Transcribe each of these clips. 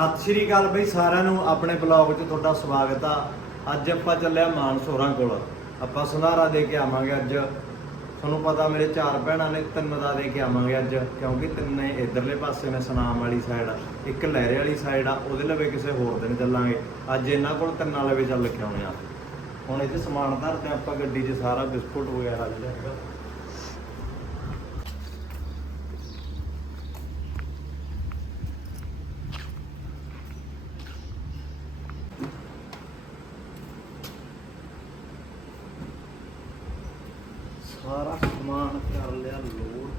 ਸਤਿ ਸ਼੍ਰੀ ਅਕਾਲ ਬਈ ਸਾਰਿਆਂ ਨੂੰ, ਆਪਣੇ ਬਲੌਗ 'ਚ ਤੁਹਾਡਾ ਸਵਾਗਤ ਆ। ਅੱਜ ਆਪਾਂ ਚੱਲਿਆ ਮਾਨਸੋਰਾਂ ਕੋਲ। ਆਪਾਂ ਸੰਧਾਰਾ ਦੇ ਕੇ ਆਵਾਂਗੇ ਅੱਜ। ਤੁਹਾਨੂੰ ਪਤਾ ਮੇਰੇ ਚਾਰ ਭੈਣਾਂ ਨੇ, ਤਿੰਨ ਦਾ ਦੇ ਕੇ ਆਵਾਂਗੇ ਅੱਜ, ਕਿਉਂਕਿ ਤਿੰਨੇ ਇਧਰਲੇ ਪਾਸੇ ਨੇ, ਸਨਾਮ ਵਾਲੀ ਸਾਈਡ ਆ। ਇੱਕ ਲਹਿਰੇ ਵਾਲੀ ਸਾਈਡ ਆ, ਉਹਦੇ ਲਵੇ ਕਿਸੇ ਹੋਰ ਦਿਨ ਚੱਲਾਂਗੇ। ਅੱਜ ਇਹਨਾਂ ਕੋਲ ਤਿੰਨਾਂ ਲਵੇ ਚੱਲ ਕੇ ਆਉਣੇ ਆ। ਹੁਣ ਇਹ 'ਚ ਸਮਾਨ ਧਰਦੇ ਆਪਾਂ, ਗੱਡੀ 'ਚ ਸਾਰਾ ਬਿਸਕੁਟ ਵਗੈਰਾ ਜਿਹੜਾ ਹੈਗਾ ਸਾਰਾ ਸਮਾਨ ਕਰ ਲਿਆ ਲੋਡ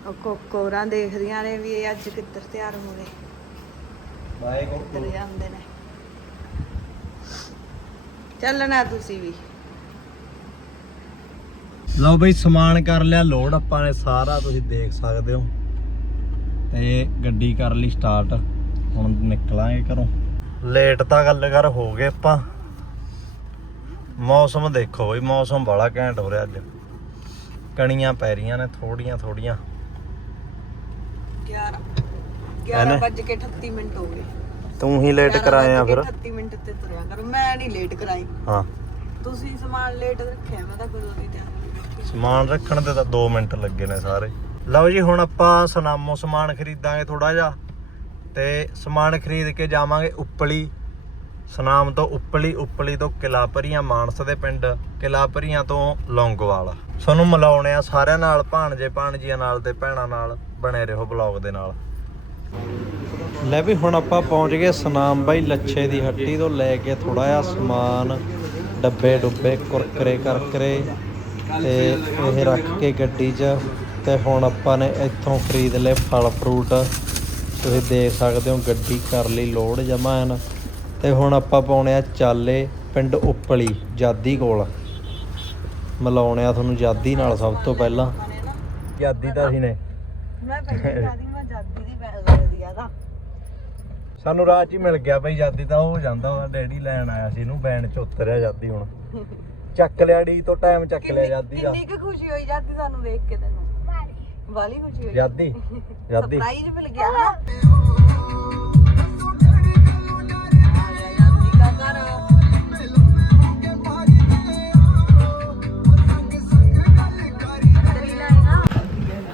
ਉਹ ਕੋਕੋਰਾਂ ਦੇਖਦੀਆਂ ਨੇ ਵੀ ਇਹ ਅੱਜ ਕਿੱਧਰ ਤਿਆਰ ਹੋ ਗਏ। ਬਾਏ ਕਿੱਧਰ ਕੋ ਜਾਂਦੇ ਨੇ। ਚੱਲਣਾ ਤੁਸੀਂ ਵੀ। ਲਓ ਬਈ ਸਮਾਨ ਕਰ ਲਿਆ ਲੋਡ ਆਪਾਂ ਨੇ ਸਾਰਾ ਤੁਸੀਂ ਦੇਖ ਸਕਦੇ ਹੋ। ਤੇ ਗੱਡੀ ਕਰ ਲਈ ਸਟਾਰਟ ਹੁਣ ਨਿਕਲਾਂਗੇ ਘਰੋਂ। ਲੇਟ ਤਾਂ ਗੱਲ ਕਰ ਹੋ ਗਏ ਆਪਾਂ। ਮੌਸਮ ਦੇਖੋ ਬਈ ਮੌਸਮ ਬੜਾ ਘੈਂਟ ਹੋ ਰਿਹਾ ਅੱਜ। ਕਣੀਆਂ ਪੈ ਰਹੀਆਂ ਨੇ ਥੋੜੀਆਂ ਥੋੜੀਆਂ 11 ਹੈਨੇ? 11 ਵੱਜ ਕੇ 38 ਮਿੰਟ ਹੋ ਗਏ। ਤੂੰ ਹੀ ਲੇਟ 11 ਕਰਾਏ ਆ ਵੱਜ ਫਿਰ ਕੇ 38 ਮਿੰਟ ਤੇ ਤੁਰਿਆ ਕਰੋ। ਮੈਂ ਨਹੀਂ ਲੇਟ ਕਰਾਈ। ਹਾਂ। ਤੁਸੀਂ ਸਮਾਨ ਲੇਟ ਰੱਖਿਆ ਮੈਂ ਤਾਂ ਕਦੋਂ ਦੀ ਤਿਆਰ ਹੋ ਬੈਠੀ ਸਮਾਨ ਰੱਖਣ ਤੇ ਤਾਂ 2 ਮਿੰਟ ਲੱਗੇ ਨੇ ਸਾਰੇ। ਲਓ ਜੀ ਹੁਣ ਆਪਾਂ ਸਨਾਮੋ ਸਮਾਨ ਖਰੀਦਾਂਗੇ ਥੋੜਾ ਜਿਹਾ ਤੇ ਸਮਾਨ ਖਰੀਦ ਕੇ ਜਾਵਾਂਗੇ ਉੱਪਲੀ। ਸਨਾਮ ਤੋਂ ਉੱਪਲੀ ਉੱਪਲੀ ਤੋਂ ਕਿਲਾਪਰੀਆਂ ਮਾਨਸ ਦੇ ਪਿੰਡ ਕਿਲਾਪਰੀਆਂ ਤੋਂ ਲੌਂਗੋਵਾਲ। ਤੁਹਾਨੂੰ ਮਿਲਾਉਣੇ ਆ ਸਾਰਿਆਂ ਨਾਲ ਭਾਣਜੇ ਭਾਣਜੀਆਂ ਨਾਲ ਤੇ ਭੈਣਾਂ ਨਾਲ। ਬਣੇ ਰਹੋ ਬਲੌਗ ਦੇ ਨਾਲ। ਲੈ ਵੀ ਹੁਣ ਆਪਾਂ ਪਹੁੰਚ ਗਏ ਸਨਾਮ ਬਾਈ ਲੱਛੇ ਦੀ ਹੱਟੀ ਤੋਂ ਲੈ ਕੇ ਥੋੜਾ ਜਿਹਾ ਸਮਾਨ ਡੱਬੇ ਡੁੱਬੇ ਕੁਰਕਰੇ ਕਰਕਰੇ ਤੇ ਇਹ ਰੱਖ ਕੇ ਗੱਡੀ 'ਚ ਤੇ ਹੁਣ ਆਪਾਂ ਨੇ ਇੱਥੋਂ ਖਰੀਦ ਲਏ ਫਲ ਫਰੂਟ ਤੁਸੀਂ ਦੇਖ ਸਕਦੇ ਹੋ ਗੱਡੀ ਕਰ ਲਈ ਲੋਡ ਜਮਾ ਐਨ। ਤੇ ਹੁਣ ਆਪਾਂ ਪਾਉਣੇ ਆ ਚਾਲੇ ਪਿੰਡ ਉੱਪਲੀ ਜਾਦੀ ਕੋਲ। ਮਿਲਾਉਣੇ ਆ ਤੁਹਾਨੂੰ ਜਾਦੀ ਨਾਲ ਸਭ ਤੋਂ ਪਹਿਲਾਂ। ਜਾਦੀ ਤਾਂ ਅਸੀਂ ਨੇ। ਮੈਂ ਪਹਿਲਾਂ ਜਾਦੀ ਮੈਂ ਜਾਦੀ ਦੀ ਬੈਲ ਵਧੀਆ ਦਾ ਸਾਨੂੰ ਰਾਹ 'ਚ ਹੀ ਮਿਲ ਗਿਆ ਬਈ ਜਾਦੀ ਤਾਂ ਉਹ ਜਾਂਦਾ ਉਹਦਾ ਡੈਡੀ ਲੈਣ ਆਇਆ ਸੀ ਇਹਨੂੰ ਬੈਂਡ 'ਚ ਉਤਰਿਆ ਜਾਦੀ ਹੁਣ। ਚੱਕ ਲਿਆ ਡੀ ਤੋਂ ਟਾਈਮ ਚੱਕ ਲਿਆ ਜਾਦੀ ਦਾ। ਕਿੰਨੀ ਕੁ ਖੁਸ਼ੀ ਹੋਈ ਜਾਦੀ ਸਾਨੂੰ ਦੇਖ ਕੇ ਤੈਨੂੰ? ਵਾਲੀ। ਖੁਸ਼ੀ ਹੋਈ? ਜਾਦੀ ਜਾਦੀ। ਸਰਪ੍ਰਾਈਜ਼ ਮਿਲ ਗਿਆ ਹਨਾ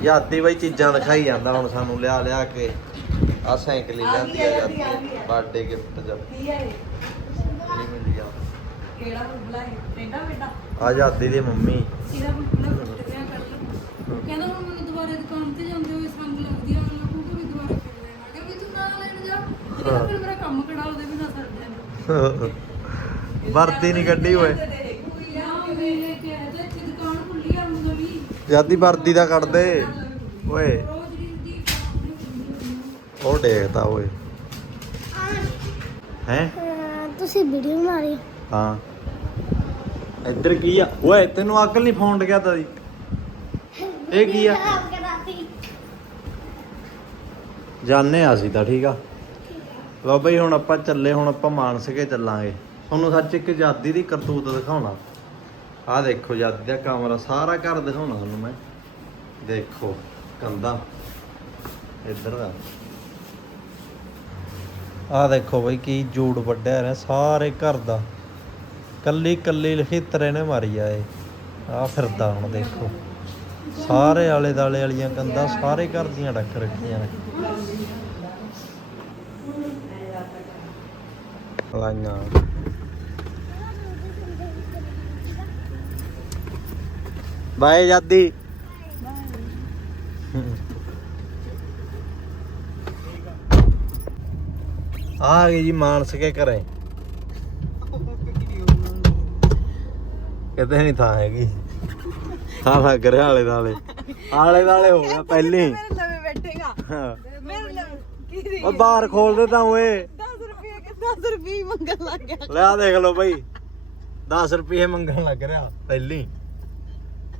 ਜਾਦੀ ਬਈ ਚੀਜ਼ਾਂ ਦਿਖਾਈ ਜਾਂਦਾ ਹੁਣ ਸਾਨੂੰ ਲਿਆ ਲਿਆ ਕੇ। ਆ ਸਾਈਕਲ ਹੀ ਜਾਂਦੀ ਆ ਜਾਦੀ ਬਰਥਡੇ ਗਿਫਟ ਚ। ਕੀ ਹੈ ਇਹ? ਇਹ ਮਿਲੀ ਆ? ਕਿਹੜਾ ਬੁੱਬਲਾ ਹੈ ਟੇਡਾ ਬੇਟਾ ਆ ਜਾਦੀ ਦੀ ਮੰਮੀ। ਕਰ ਲਓ ਕਹਿੰਦਾ ਹੁਣ ਮੈਨੂੰ ਦੁਬਾਰੇ ਦੁਕਾਨ ਤੇ ਜਾਂਦੇ ਹੋਏ ਸੰਗ ਲੱਗਦੀ ਆ ਉਹਨਾਂ ਨੂੰ ਵੀ ਦੁਬਾਰਾ ਫਿਰ ਲੈਣਾ ਕਿ ਵੀ ਤੂੰ ਨਾ ਲੈਣ ਜਾ। ਇਹਦਾ ਫਿਰ ਮੇਰਾ ਕੰਮ ਕਢਾ ਉਹਦੇ ਵੀ ਨਾ ਸਰ ਜਾਣਾ ਵਰਦੀ ਨਹੀਂ ਕੱਢੀ ਓਏ ਨਾ ਮੈਂ ਲੈ ਕੇ ਆਇਆ ਤੇ ਇੱਥੇ ਦੁਕਾਨ ਖੁੱਲੀ ਆ ਉਹਨਾਂ ਦੀ ਜਾਦੀ ਵਰਦੀ ਦਾ ਕੱਢ ਦੇ ਓਏ। ਉਹ ਦੇਖਦਾ ਓਏ। ਹੈ? ਤੁਸੀਂ ਵੀਡੀਓ ਮਾਰੀ। ਹਾਂ। ਇੱਧਰ ਕੀ ਆ? ਓਏ ਤੈਨੂੰ ਅਕਲ ਨਹੀਂ ਫੌਂਡ ਗਿਆ ਤਾਂ ਦੀ ਇਹ ਕੀ ਆ? ਜਾਣੇ ਆ ਸੀ ਤਾਂ ਠੀਕ ਆ? ਲਓ ਬਈ ਹੁਣ ਆਪਾਂ ਚੱਲੇ ਹੁਣ ਆਪਾਂ ਮਾਨਸ ਕੇ ਚੱਲਾਂਗੇ। ਤੁਹਾਨੂੰ ਸੱਚ ਇੱਕ ਜਾਦੀ ਦੀ ਕਰਤੂਤ ਦਿਖਾਉਣਾ। ਆਹ ਦੇਖੋ ਜਾਦੀ ਦਾ ਕਮਰਾ, ਸਾਰਾ ਘਰ ਦਿਖਾਉਣਾ ਤੁਹਾਨੂੰ ਮੈਂ। ਦੇਖੋ ਕੰਦਾ ਇੱਧਰ ਦਾ। ਆਹ ਦੇਖੋ ਬਈ, ਕੀ ਜੂੜ ਵੱਡਿਆ ਰਿਹਾ ਸਾਰੇ ਘਰ ਦਾ। ਕੱਲੀ ਕੱਲੀ ਲਖੀਤਰੇ ਨੇ ਮਾਰੀ ਆ ਇਹ। ਆ ਫਿਰਦਾ ਹੁਣ ਦੇਖੋ। ਸਾਰੇ ਆਲੇ ਦਾਲੇ ਵਾਲੀਆਂ ਕੰਧਾਂ, ਸਾਰੇ ਘਰ ਦੀਆਂ ਡੱਕ ਰੱਖੀਆਂ ਨੇ। ਲਾਈਆਂ। ਬਾਏ ਜਾਦੀ। ਆ ਗਈ ਜੀ ਮਾਨਸ ਕੇ ਘਰੇ। ਕਿਤੇ ਨਹੀਂ ਥਾਂ ਹੈਗੀ। ਥਾਂ ਲੱਗ ਰਿਹਾ ਆਲੇ ਦਾਲੇ ਆਲੇ ਦਾਲੇ ਹੋ ਗਿਆ ਪਹਿਲੇ। ਹੀ। ਮੇਰੇ ਲਵੇ ਬੈਠੇਗਾ। ਹਾਂ। ਮੇਰੇ ਲਵੇ ਕੀ ਦੀ? ਉਹ ਬਾਹਰ ਖੋਲ ਦੇ ਤਾਂ ਓਏ। 10 ਰੁਪਏ ਕਿ 10 ਰੁਪਏ ਹੀ ਮੰਗਣ ਲੱਗ ਗਿਆ। ਲੈ ਆ ਦੇਖ ਲਓ ਬਈ। 10 ਰੁਪਏ ਮੰਗਣ ਲੱਗ ਰਿਹਾ ਪਹਿਲੀ।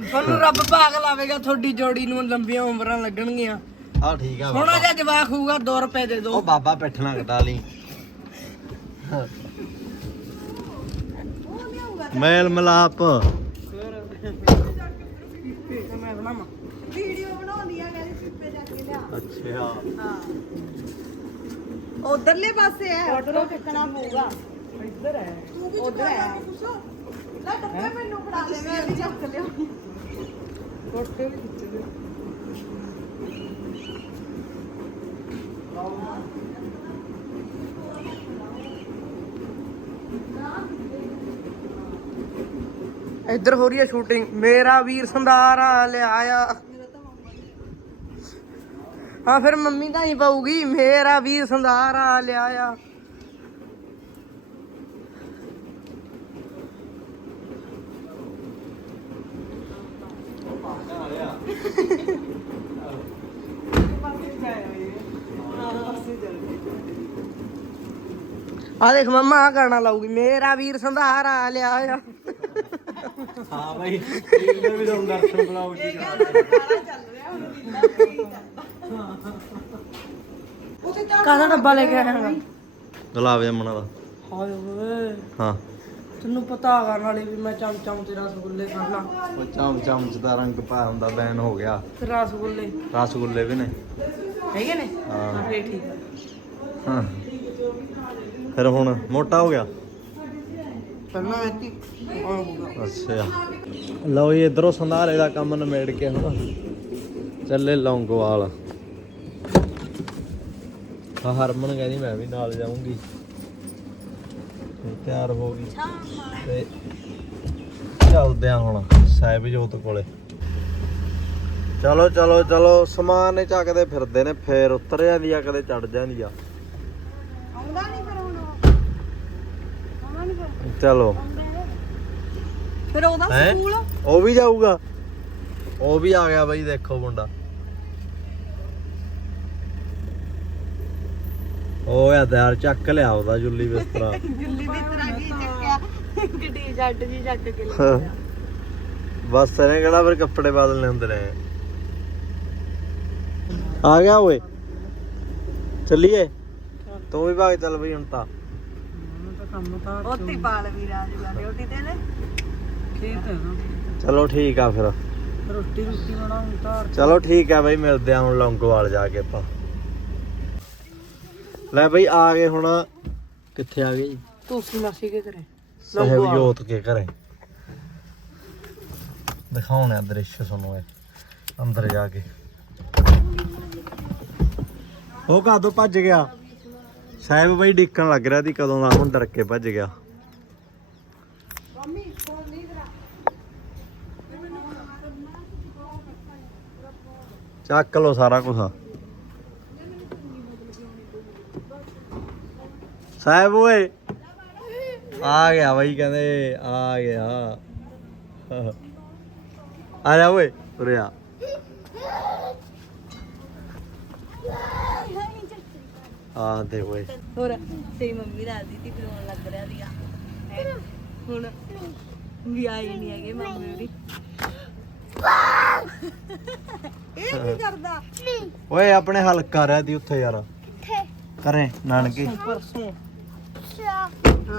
ਤੁਹਾਨੂੰ ਰੱਬ ਭਾਗ ਲਾਵੇਗਾ ਤੁਹਾਡੀ ਜੋੜੀ ਨੂੰ ਲੰਬੀਆਂ ਉਮਰਾਂ ਲੱਗਣਗੀਆਂ। ਆਹ ਠੀਕ ਆ ਸੋਹਣਾ ਜਿਹਾ ਜਵਾਕ ਹੋਊਗਾ 2 ਰੁਪਏ ਦੇ ਉਹ ਦੋ ਬਾਬਾ ਪਿੱਠਣਾ ਕਟਾ ਲਈ? ਮੈਲ ਮਲਾਪ। ਮੈਂ ਬਣਾਵਾਂ ਵੀਡੀਓ ਬਣਾਉਂਦੀ ਆ ਕਹਿੰਦੀ ਪਿੱਪੇ ਜਾ ਕੇ ਲਿਆ। ਅੱਛਾ। ਉਧਰਲੇ ਪਾਸੇ ਹੈ ਉਧਰੋਂ ਕਿੱਕਣਾ ਪਊਗਾ। ਇੱਧਰ ਹੈ। ਤੂੰ ਵੀ ਉਧਰ ਹੈ ਲੈ ਡੱਬੇ ਮੈਨੂੰ ਫੜਾ ਦੇ ਮੈਂ ਵੀ ਚੱਕ ਲਿਆ ਫੋਟੋ ਵੀ ਖਿੱਚ ਲਿਆ ਇੱਧਰ ਹੋ ਰਹੀ ਹੈ ਸ਼ੂਟਿੰਗ ਮੇਰਾ ਵੀਰ ਸੰਧਾਰਾ ਲਿਆਇਆ। ਹਾਂ, ਫਿਰ ਮੰਮੀ ਤਾਂ ਹੀ ਪਾਊਗੀ। ਮੇਰਾ ਵੀਰ ਸੰਧਾਰਾ ਲਿਆਇਆ। ਆ ਦੇਖ ਮੰਮਾ ਆ ਗਾਣਾ ਲਾਊਗੀ। ਮੇਰਾ ਵੀਰ ਸੰਧਾਰਾ ਲਿਆਇਆ ਹਾਂ ਬਾਈ ਇਹਦੇ ਵੀ ਤੁਹਾਨੂੰ ਦਰਸ਼ਨ ਬੁਲਾਓ ਜੀ। ਕਾਹਦਾ ਡੱਬਾ ਲੈ ਕੇ ਆਇਆ ਗੁਲਾਬ ਜਾਮਣਾ ਦਾ ਹਾਏ ਓਏ। ਹਾਂ। ਤੈਨੂੰ ਪਤਾ ਹੈਗਾ ਨਾਲੇ ਵੀ ਮੈਂ ਚਮ ਚਮ ਤੇ ਰਸਗੁੱਲੇ ਖਾਣਾ ਉਹ ਚਮ ਚਮਚ ਦਾ ਰੰਗ ਪਾ ਹੁੰਦਾ ਬੈਨ ਹੋ ਗਿਆ। ਤੇ ਰਸਗੁੱਲੇ। ਰਸਗੁੱਲੇ ਵੀ ਨੇ। ਹੈਗੇ ਨੇ? ਹਾਂ। ਫੇਰ ਠੀਕ ਹੈ ਹਾਂ। ਫਿਰ ਹੁਣ ਮੋਟਾ ਹੋ ਗਿਆ? ਪਹਿਲਾਂ ਅੱਛਾ। ਲਓ ਜੀ ਇਧਰੋਂ ਸੰਧਾਰੇ ਦਾ ਕੰਮ ਨਿਮੇੜ ਕੇ ਹੁਣ ਚੱਲੇ ਲੌਂਗੋਵਾਲ। ਆ ਹਰਮਨ ਕਹਿੰਦੀ ਮੈਂ ਵੀ ਨਾਲ ਜਾਊਂਗੀ। ਤਿਆਰ ਹੋ ਗਈ। ਤੇ ਚੱਲਦੇ ਆ ਹੁਣ ਸਾਹਿਬ ਜੋਤ ਕੋਲੇ। ਚਲੋ ਚਲੋ ਚਲੋ ਸਮਾਨ ਨੇ ਚੱਕਦੇ ਫਿਰਦੇ ਨੇ ਫੇਰ ਉਤਰ ਜਾਂਦੀ ਆ ਕਦੇ ਚੜ ਜਾਂਦੀ ਆ ਆਉਂਦਾ ਨਹੀਂ ਫਿਰ ਹੁਣ ਚਲੋ ਫਿਰ ਉਹਦਾ ਹੈਂ? ਸਕੂਲ? ਉਹ ਵੀ ਜਾਊਗਾ। ਉਹ ਵੀ ਆ ਗਿਆ ਬਾਈ ਦੇਖੋ ਮੁੰਡਾ। ਉਹ ਆ ਯਾਰ ਚੱਕ ਲਿਆ ਉਹਦਾ ਜੁੱਲੀ ਬਿਸਤਰਾ। ਜੁੱਲੀ ਦੀ ਤਰ੍ਹਾਂ ਕੀ ਚੱਕਿਆ? ਗੱਡੀ ਜੱਟ ਜੀ ਚੱਕ ਕੇ ਬਸ ਇਹਨੇ ਕਿਹੜਾ ਫਿਰ ਕੱਪੜੇ ਬਦਲਨੇ ਹੁੰਦੇ ਨੇ। ਆ ਗਿਆ ਓਏ। ਚੱਲੀਏ। ਤੂੰ ਵੀ ਭਾਗ ਚੱਲ ਬਈ ਹੁਣ ਤਾਂ। ਕੰਮ ਤਾਂ ਉੱਤੀ ਪਾਲ ਵੀ ਰਾਜ ਵਾਲੇ ਉੱਤੀ ਤੇ ਨੇ। ਖੇਤ ਹੈ ਨਾ। ਚਲੋ ਠੀਕ ਆ ਫਿਰ। ਰੋਟੀ ਰੋਟੀ ਬਣਾਉਂ ਤਾਂ ਚਲੋ ਠੀਕ ਆ ਬਈ ਮਿਲਦੇ ਆ ਹੁਣ ਲੌਂਗੋਵਾਲ ਜਾ ਕੇ ਆਪਾਂ। ਲੈ ਬਈ ਆ ਗਏ ਹੁਣ। ਕਿੱਥੇ ਆ ਗਏ ਜੀ? ਤੁਸੀਂ ਮਾਸੀ ਕੇ ਕਰੇ ਸਾਹਿਬ ਜੋਤ ਕੇ ਘਰੇ। ਦਿਖਾਉਣਾ ਦ੍ਰਿਸ਼ ਤੁਹਾਨੂੰ ਇਹ ਅੰਦਰ ਜਾ ਕੇ। ਉਹ ਕਾਦੋਂ ਭੱਜ ਗਿਆ? ਸਾਹਿਬ ਬਈ ਡਿੱਕਣ ਲੱਗ ਰਿਹਾ ਸੀ ਕਦੋਂ ਦਾ ਹੁਣ ਡਰ ਕੇ ਭੱਜ ਗਿਆ। ਚੱਕ ਲੋ ਸਾਰਾ ਕੁਝ ਸਾਹਿਬ ਓਏ ਆ ਗਿਆ ਬਈ ਕਹਿੰਦੇ ਆ ਗਿਆ। ਆ ਜਾ ਓਏ ਉਰੇ ਆ ਆ ਦੇ ਓਏ ਹੋਰ ਤੇਰੀ ਮੰਮੀ ਦੱਸਦੀ ਸੀ ਫਿਰ ਹੁਣ ਲੱਗ ਰਿਹਾ ਸੀਗਾ। ਹੈਂ? ਹੁਣ ਵੀ ਆਈ ਨਹੀਂ ਹੈਗੇ ਮੰਮੀ ਉਹਦੀ। ਇਹ ਕੀ ਕਰਦਾ। ਓਏ ਆਪਣੇ ਹਲਕਾ ਰਿਹਾ ਦੀ ਉੱਥੇ ਯਾਰ। ਕਰੇ ਨਾਨਕੀ। ਪਰਸੋਂ।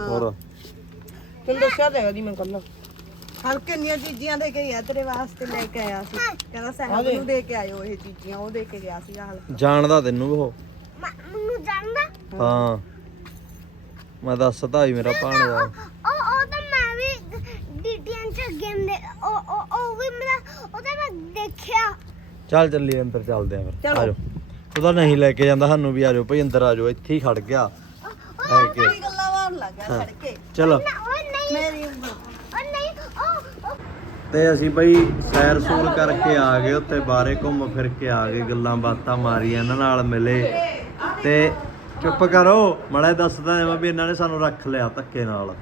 ਹੋਰ? ਤੈਨੂੰ ਦੱਸਿਆ ਤਾਂ ਹੈਗਾ ਦੀ ਮੈਂ ਕੱਲ ਹਲਕੇ ਨੀਆਂ ਚੀਜ਼ੀਆਂ ਦੇ ਕੇ ਗਿਆ ਤੇਰੇ ਵਾਸਤੇ ਲੈ ਕੇ ਆਇਆ ਸੀ। ਕਹਿੰਦਾ ਸਾਹਿਬ ਨੂੰ ਦੇ ਕੇ ਆਇਓ ਇਹ ਚੀਜ਼ੀਆਂ ਉਹ ਦੇ ਕੇ ਗਿਆ ਸੀ ਹਲ ਜਾਣਦਾ ਤੈਨੂੰ ਉਹ। ਮੈਨੂੰ ਜਾਣਦਾ। ਹਾਂ। ਮੈਂ ਦੱਸਦਾ ਹੀ ਮੇਰਾ ਭਾਣਜਾ। ਉਹ ਉਹ ਤਾਂ ਮੈਂ ਵੀ ਡੀਡੀਐਨ ਚ ਗੇਮ ਦੇ ਉਹ ਉਹ ਉਹ ਵੀ ਮੇਰਾ ਉਹ ਤਾਂ ਮੈਂ ਦੇਖਿਆ। ਚੱਲ ਚੱਲੀਏ ਅੰਦਰ ਚੱਲਦੇ ਆਂ ਫਿਰ। ਚਲੋ। ਆਜੋ ਉਹਦਾ ਨਹੀਂ ਲੈ ਕੇ ਜਾਂਦਾ ਸਾਨੂੰ ਵੀ ਆਜੋ ਭਈ ਅੰਦਰ ਆਜੋ ਇੱਥੇ ਹੀ ਖੜ ਗਿਆ। ਲੈ ਕੇ। ਗੱਲਾਂ ਮਾਰਨ ਲੱਗ ਛੜ ਕੇ। ਚਲੋ। ਨਾ ਉਹ ਨਹੀਂ। ਮੇਰੀ ਉਹ ਨਹੀਂ ਉਹ ਉਹ ਤੇ ਅਸੀਂ ਬਈ ਸੈਰ ਸੂਰ ਕਰਕੇ ਆ ਗਏ ਉੱਥੇ ਬਾਰੇ ਘੁੰਮ ਫਿਰ ਕੇ ਆ ਗਏ। ਗੱਲਾਂ ਬਾਤਾਂ ਮਾਰੀਆਂ ਇਹਨਾਂ ਨਾਲ ਮਿਲੇ। ਤੇ ਚੁੱਪ ਕਰੋ। ਮੜਾ ਦੱਸਦਾ ਮੈਂ ਵੀ ਇਹਨਾਂ ਨੇ ਸਾਨੂੰ ਰੱਖ ਲਿਆ ਧੱਕੇ ਨਾਲ।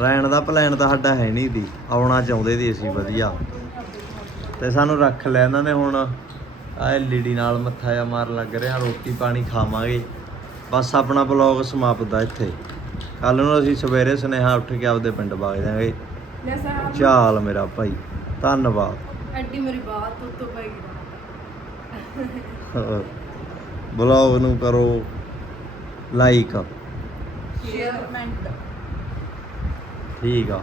ਰਹਿਣ ਦਾ ਪਲਾਨ ਤਾਂ ਸਾਡਾ ਹੈ ਨਹੀਂ ਦੀ। ਆਉਣਾ ਚਾਹੁੰਦੇ ਦੀ ਅਸੀਂ ਵਧੀਆ। ਤੇ ਸਾਨੂੰ ਰੱਖ ਲਿਆ ਇਹਨਾਂ ਨੇ ਹੁਣ। ਆ ਐਲਈਡੀ ਨਾਲ ਮੱਥਾ ਜਾ ਮਾਰ ਲੱਗ ਰਿਹਾ ਰੋਟੀ ਪਾਣੀ ਖਾਵਾਂਗੇ। ਬਸ ਆਪਣਾ ਬਲੌਗ ਸਮਾਪਤ ਆ ਇੱਥੇ। ਕੱਲ ਨੂੰ ਅਸੀਂ ਸਵੇਰੇ ਸੁਨੇਹਾ ਉੱਠ ਕੇ ਆਪਦੇ ਪਿੰਡ ਵਗ ਲੈ ਸਾਹਿਬ ਚਾਲ ਮੇਰਾ ਭਾਈ। ਧੰਨਵਾਦ। ਐਡੀ ਮੇਰੀ ਬਾਤ ਤੋਂ ਤੋਂ ਪਈ ਬਲੌਗ ਨੂੰ ਕਰੋ ਲਾਈਕ। ਸ਼ੇਅਰ ਕਮੈਂਟ ਠੀਕ ਆ।